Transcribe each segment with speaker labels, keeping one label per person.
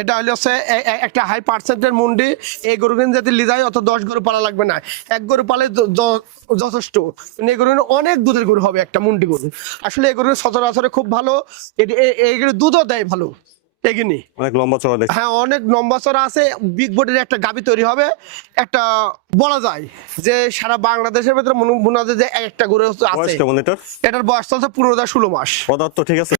Speaker 1: এটা হলো হচ্ছে একটা হাই পার্সেন্টের মুন্ডি। এই গরু কিন্তু যদি লিজাই অত দশ গরু পালা লাগবে না। এক গরু পালে যথেষ্ট। এই গরু অনেক দুধের গরু হবে একটা মুন্ডি গরু। আসলে এই গরু সচরাচরে খুব ভালো। এই গরু দুধও দেয় ভালো। এগিনি
Speaker 2: অনেক লম্বা চড়া
Speaker 1: হ্যাঁ অনেক নম্বর আছে। বিগ বোর্ডের একটা গাবি তৈরি হবে। একটা বলা যায় যে সারা বাংলাদেশের ভেতরে মনে মনে হয় যে একটা গরু আছে।
Speaker 2: এটার?
Speaker 1: বয়স চলছে পনেরো ষোলো মাস।
Speaker 2: পদার্থ ঠিক আছে।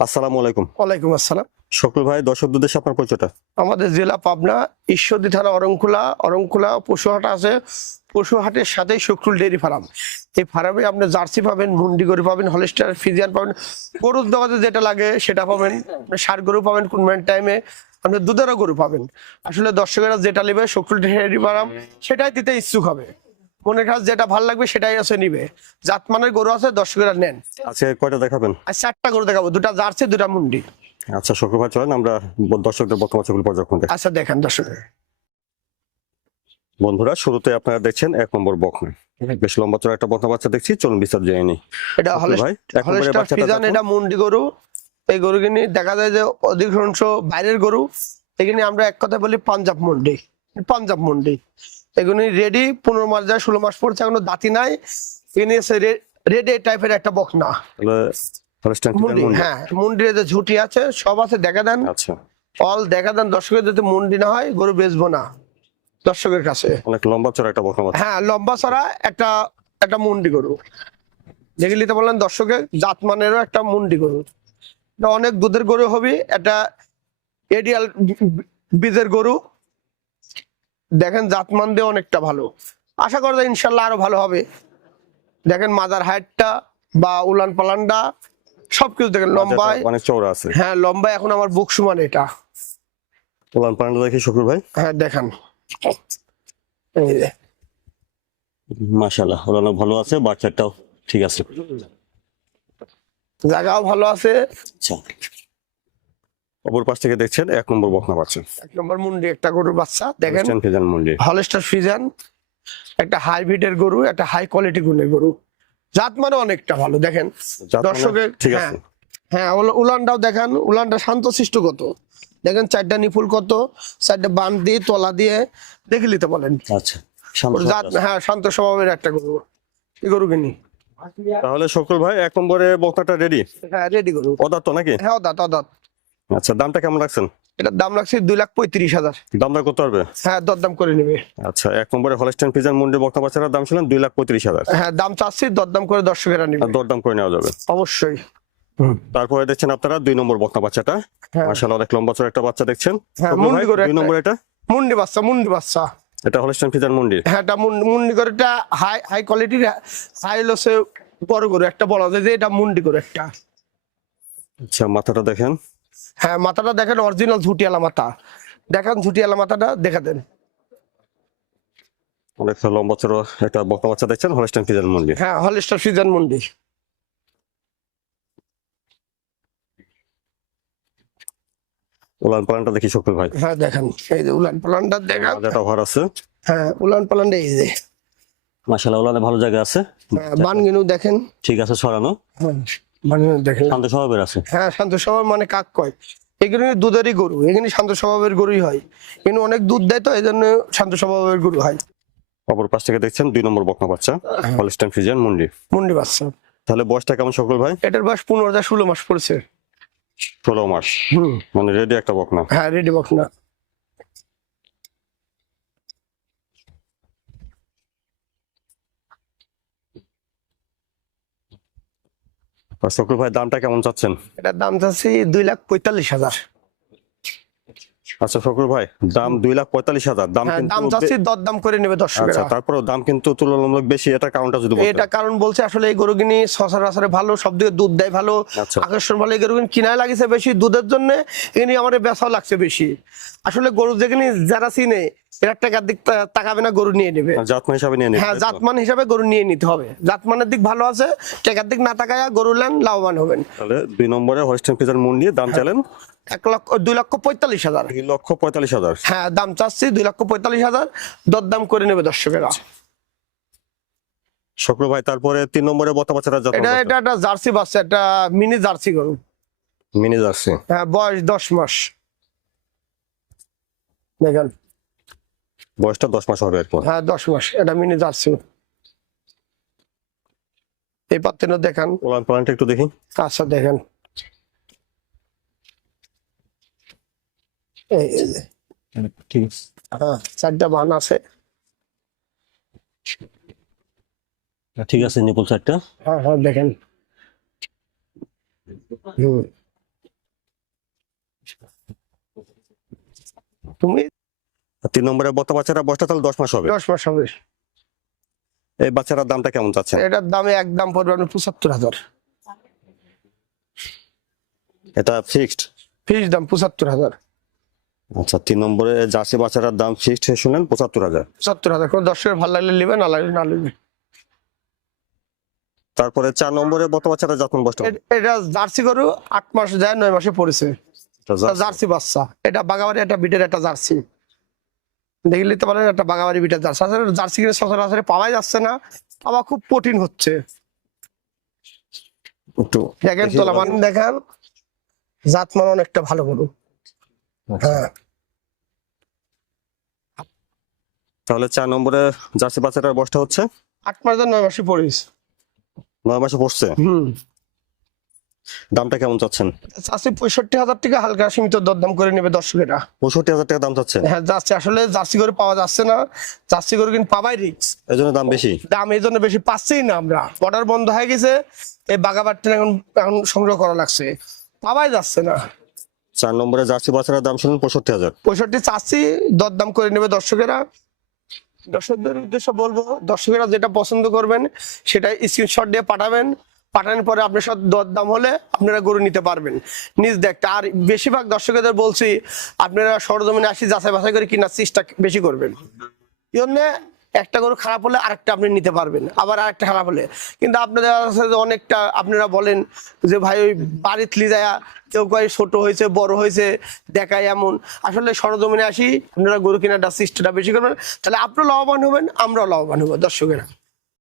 Speaker 2: আসসালামু আলাইকুম।
Speaker 1: ওয়ালাইকুম আসসালাম।
Speaker 2: শকুল ভাই দর্শক দুদেশ আপনার পরিচয়টা?
Speaker 1: আমাদের জেলা পাবনা ঈশ্বরদী থানা অরংখোলা অরংখোলা পশুহাট আছে। পশুহাটের সাথেই শুক্রুল ডেয়ারি ফার্ম। এই ফার্মে আপনি জার্সি পাবেন মুন্ডি গরু পাবেন হলিস্টার ফিজিয়ান পাবেন গরুর দোকানে যেটা লাগে সেটা পাবেন ষাট গরু পাবেন কোনমেন্ট টাইমে আপনি দুধেরও গরু পাবেন। আসলে দর্শকেরা যেটা নেবে শুক্রুল ডেয়ারি ফার্ম সেটাই দিতে ইচ্ছুক হবে। মনের কাছে যেটা ভালো লাগবে সেটাই আছে নিবে। জাতমানের গরু আছে দর্শকেরা নেন।
Speaker 2: আজকে কয়টা দেখাবেন?
Speaker 1: আর চারটা গরু দেখাবো দুটা জার্সি দুটা মুন্ডি।
Speaker 2: আচ্ছা শুক্রবার চলেন আমরা দর্শকদের বর্তমান সেগুলো পর্যবেক্ষণ দেখি।
Speaker 1: আচ্ছা দেখেন দর্শকের
Speaker 2: বন্ধুরা শুরুতে আপনারা দেখছেন এক নম্বর বকনা বেশ লম্বা চড়া একটা বকনা বাচ্চা দেখছি চলুন বিস্তার জেনে নিই।
Speaker 1: এটা হলস্টার এটা মুন্ডি গরু। এই গরু কিনে দেখা যায় যে অধিকাংশ বাইরের গরু। এখানে আমরা এক কথা বলি পাঞ্জাব মুন্ডি। পাঞ্জাব মুন্ডি। এগুলি রেডি পনেরো মাস যায় ষোলো মাস পড়ছে এখনও দাঁতি নাই। এখানে রেডি টাইপের একটা বকনা হ্যাঁ মুন্ডির যে ঝুটি আছে সব আছে দেখা দেন।
Speaker 2: আচ্ছা।
Speaker 1: অল দেখা দেন দর্শকের যদি মুন্ডি না হয় গরু বেচবো না দর্শকের কাছে।
Speaker 2: অনেক লম্বা চড়া একটা বকনা
Speaker 1: হ্যাঁ লম্বা ছড়া একটা একটা মুন্ডি গরু। দেখে নিতে বললেন দর্শকের জাতমানেরও একটা মুন্ডি গরু। এটা অনেক দুধের গরু হবে একটা এডিয়াল বীজের গরু। দেখেন জাতমান দিয়ে অনেকটা ভালো। আশা করা যায় ইনশাল্লাহ আরও ভালো হবে। দেখেন মাজার হাইটটা বা উলান পালানটা সবকিছু দেখেন লম্বায়
Speaker 2: অনেক চওড়া আছে।
Speaker 1: হ্যাঁ লম্বায় এখন আমার বুক সমান এটা।
Speaker 2: উলান পালানটা দেখি শকুল ভাই।
Speaker 1: হ্যাঁ দেখেন।
Speaker 2: মাশাআল্লাহ উলান ভালো আছে বাচ্চাটাও ঠিক আছে।
Speaker 1: জায়গাও ভালো আছে।
Speaker 2: আচ্ছা। অপর পাশ থেকে দেখছেন এক নম্বর বকনা বাচ্চা।
Speaker 1: এক নম্বর মুন্ডি একটা গরুর বাচ্চা দেখেন।
Speaker 2: ফ্রিজিয়ান মুন্ডি।
Speaker 1: হলস্টার ফিজান একটা হাইব্রিডের গরু একটা হাই কোয়ালিটি গুণের গরু। জাত মানে অনেকটা ভালো দেখেন।
Speaker 2: মানে
Speaker 1: দর্শকের
Speaker 2: ঠিক
Speaker 1: হ্যাঁ
Speaker 2: আছে
Speaker 1: হ্যাঁ উলানটাও দেখেন। উলানটা শান্তশিষ্ট কত দেখেন চারটা নিপুল কত চারটা বান দিয়ে তলা দিয়ে দেখে নিতে বলেন।
Speaker 2: আচ্ছা
Speaker 1: জাত হ্যাঁ শান্ত স্বভাবের একটা গরু। এই গরু কিনি?
Speaker 2: তাহলে সকল ভাই এক নম্বরে বকনাটা রেডি
Speaker 1: হ্যাঁ রেডি গরু।
Speaker 2: পদার্থ নাকি?
Speaker 1: হ্যাঁ অদাত অদাত
Speaker 2: আচ্ছা দামটা কেমন রাখছেন?
Speaker 1: এটার দাম লাগছে দুই লাখ পঁয়ত্রিশ হাজার।
Speaker 2: দামটা কত পারবে?
Speaker 1: হ্যাঁ দরদাম করে নেবে।
Speaker 2: আচ্ছা এক নম্বরে হলস্টাইন ফ্রিজিয়ান মুন্ডি বকনা বাচ্চাটার দাম ছিলেন দুই লাখ পঁয়ত্রিশ হাজার।
Speaker 1: হ্যাঁ দাম চাচ্ছি দরদাম করে দর্শকেরা নেবে।
Speaker 2: দরদাম করে নেওয়া যাবে।
Speaker 1: অবশ্যই।
Speaker 2: তারপরে দেখছেন আপনারা দুই নম্বর বকনা বাচ্চাটা।
Speaker 1: হ্যাঁ।
Speaker 2: অনেক লম্বা চড়া একটা বাচ্চা দেখছেন।
Speaker 1: হ্যাঁ, করে
Speaker 2: দুই নম্বর এটা?
Speaker 1: মুন্ডি বাচ্চা মুন্ডি বাচ্চা।
Speaker 2: এটা হলস্টাইন ফ্রিজিয়ান মুন্ডি
Speaker 1: হ্যাঁ এটা মুন- মুন্ডি করে এটা হাই হাই কোয়ালিটির হাই লসে বড় গরু একটা বলা যায় যে এটা মুন্ডি করে একটা।
Speaker 2: আচ্ছা মাথাটা দেখেন।
Speaker 1: হ্যাঁ মাথাটা দেখেন অরিজিনাল ঝুটিয়ালা মাথা। দেখেন ঝুটিয়ালা মাথাটা দেখা দেন।
Speaker 2: অনেক লম্বা চড়া একটা বকনা বাচ্চা দেখছেন হলস্টাইন ফ্রিজিয়ান মুন্ডি
Speaker 1: হ্যাঁ হলিস্টার ফিজান মুন্ডি
Speaker 2: উলান পালানটা দেখি শকুল ভাই।
Speaker 1: হ্যাঁ দেখেন এই যে উলান পালানটা দেখেন।
Speaker 2: মাজাটা ভার আছে।
Speaker 1: হ্যাঁ উলান পালানটা এই যে।
Speaker 2: মাশাআল্লাহ উলানে ভালো জায়গা আছে।
Speaker 1: হ্যাঁ বানগিনু দেখেন।
Speaker 2: ঠিক আছে ছড়ানো
Speaker 1: হ্যাঁ। বানগিনু দেখেন
Speaker 2: শান্ত স্বভাবের আছে।
Speaker 1: হ্যাঁ শান্ত স্বভাব মানে কাক কয়? এগুলো দুধেরই গরু এখানে শান্ত স্বভাবের গরুই হয়। কিন্তু অনেক দুধ দেয় তো এই জন্য শান্ত স্বভাবের গরু হয়।
Speaker 2: অপর পাশ থেকে দেখছেন দুই নম্বর বকনা বাচ্চা হলস্টাইন ফ্রিজিয়ান মুন্ডি
Speaker 1: মুন্ডি বাচ্চা।
Speaker 2: তাহলে বয়সটা কেমন সকল ভাই?
Speaker 1: এটার বয়স পনেরো হাজার ষোলো মাস পড়ছে।
Speaker 2: ষোলো মাস।
Speaker 1: হুম।
Speaker 2: মানে রেডি একটা বকনা।
Speaker 1: হ্যাঁ রেডি বক
Speaker 2: আর ভাই দামটা কেমন চাচ্ছেন?
Speaker 1: এটার দাম চাচ্ছি দুই লাখ পঁয়তাল্লিশ হাজার।
Speaker 2: আচ্ছা সকল ভাই দাম দুই লাখ পঁয়তাল্লিশ হাজার। দাম
Speaker 1: হ্যাঁ দাম করে নেবে
Speaker 2: আচ্ছা দাম কিন্তু তুলনামূলক বেশি এটা কারণটা যদি
Speaker 1: এটা কারণ বলছে আসলে এই গরুগিনি সচরাচরে ভালো সব দিকে দুধ দেয় ভালো
Speaker 2: আচ্ছা।
Speaker 1: আকর্ষণ ভালো এই গরুগিনি কিনায় লাগিছে বেশি দুধের জন্য এখানে আমার বেচাও লাগছে বেশি। আসলে গরু যেখানে যারা চিনে এরা টাকার দিক তাকাবে না গরু নিয়ে নেবে।
Speaker 2: জাতমান হিসাবে নিয়ে নিন
Speaker 1: হ্যাঁ জাতমান হিসাবে গরু নিয়ে নিতে হবে। জাতমানের দিক ভালো আছে টাকার দিক না তাকায় গরু লাভবান হবেন।
Speaker 2: তাহলে দুই নম্বরে হোস্টেন ফিজার মুন্ডি দাম চালেন
Speaker 1: এক লক্ষ দুই লক্ষ পঁয়তাল্লিশ হাজার।
Speaker 2: লক্ষ পঁয়তাল্লিশ হাজার।
Speaker 1: হ্যাঁ দাম চাচ্ছি দুই লক্ষ পঁয়তাল্লিশ হাজার। দরদাম করে নেবে দর্শকেরা।
Speaker 2: শুক্র ভাই তারপরে তিন নম্বরে বতা বাচ্চারা জাত
Speaker 1: এটা এটা একটা জার্সি বাচ্চা একটা মিনি জার্সি গরু।
Speaker 2: Mini Jersey.
Speaker 1: হ্যাঁ বয়স দশ মাস। দেখেন।
Speaker 2: বয়সটা দশ মাস হবে এরপর।
Speaker 1: হ্যাঁ দশ মাস এটা মিনি জার্সি। এই পাত্রেও দেখান।
Speaker 2: পালানটা একটু দেখি।
Speaker 1: আচ্ছা দেখেন এই এই যে,
Speaker 2: ঠিক আছে।
Speaker 1: হ্যাঁ চারটা বান আছে।
Speaker 2: ঠিক আছে নিপুল সাইডটা
Speaker 1: হ্যাঁ হ্যাঁ দেখেন। হুম। তুমি?
Speaker 2: তিন নম্বরের বর্তা বাচ্চারা বয়সটা তাহলে দশ মাস হবে।
Speaker 1: দশ মাস হবে।
Speaker 2: এই বাচ্চাটার দামটা কেমন চাচ্ছেন?
Speaker 1: এটার দামে একদম পড়বে আপনার পঁচাত্তর হাজার।
Speaker 2: এটা ফিক্সড
Speaker 1: ফিস দাম পঁচাত্তর হাজার।
Speaker 2: আচ্ছা তিন নম্বরে জার্সি বাচ্চাটার দাম ফিক্সড শুনেন পঁচাত্তর হাজার।
Speaker 1: পঁচাত্তর হাজার কোনো দর্শকের ভালো লাগলে নেবে না লাগলে না নেবে
Speaker 2: তারপরে চার নম্বরে বর্তা বাচ্চাটা যখন বয়সটা
Speaker 1: এটা জার্সি গরু আট মাস যায় নয় মাসে পড়েছে।
Speaker 2: জার্সি।
Speaker 1: বাচ্চা। এটা বাগাবাড়ি একটা বিটের একটা জার্সি। দেখলে তো পারেন একটা বাগাবাড়ি বিটের জার্সি। আসলে জার্সি কিনে সচরাচর পাওয়াই যাচ্ছে না আবার খুব কঠিন হচ্ছে।
Speaker 2: একটু
Speaker 1: দেখেন
Speaker 2: দেখি।
Speaker 1: তোলা। মান দেখেন। জাত মান অনেকটা ভালো গরু। হ্যাঁ
Speaker 2: তাহলে চার নম্বরে জার্সি বাচ্চাটার বয়সটা হচ্ছে?
Speaker 1: আট মাস নয় মাসে পড়িস।
Speaker 2: নয় মাসে পড়ছে?
Speaker 1: হুম।
Speaker 2: দামটা কেমন চাচ্ছেন?
Speaker 1: চাষি পঁয়ষট্টি হাজার টাকা হালকা সীমিত দরদাম করে নেবে দর্শকেরা।
Speaker 2: পঁয়ষট্টি হাজার টাকা দাম চাচ্ছেন
Speaker 1: হ্যাঁ যাচ্ছে আসলে জার্সি গরু পাওয়া যাচ্ছে না। জার্সি গরু কিন্তু পাবাই রিক্স
Speaker 2: এই জন্য দাম বেশি?
Speaker 1: দাম এই জন্য বেশি পাচ্ছেই না আমরা। বর্ডার বন্ধ হয়ে গেছে এই বাগাবারটা এখন এখন সংগ্রহ করা লাগছে। পাওয়াই যাচ্ছে না।
Speaker 2: চার নম্বরে জার্সি বাচ্চাটার দাম শুনুন, পঁয়ষট্টি হাজার।
Speaker 1: পঁয়ষট্টি চাচ্ছি, দরদাম করে নেবে দর্শকেরা। দর্শকদের উদ্দেশ্য বলব, দর্শকেরা যেটা পছন্দ করবেন, সেটা স্ক্রিনশট দিয়ে পাঠাবেন। পাঠানোর পরে আপনার সাথে দরদাম হলে আপনারা গরু নিতে পারবেন। নিজ দেখতে, আর বেশিরভাগ দর্শকদের বলছি, আপনারা সরজমিনে আসি যাচাই বাছাই করে কেনার চেষ্টা বেশি করবেন। এই জন্যে একটা গরু খারাপ হলে আরেকটা আপনি নিতে পারবেন, আবার আরেকটা খারাপ হলে। কিন্তু আপনাদের সাথে অনেকটা আপনারা বলেন যে, ভাই, ওই বাড়ির লিজায় কেউ কয় ছোট হয়েছে, বড় হয়েছে, দেখায় এমন। আসলে সরজমিনে আসি, আপনারা গরু কেনার চেষ্টাটা বেশি করবেন। তাহলে আপনারা লাভবান হবেন, আমরাও লাভবান হব, দর্শকেরা।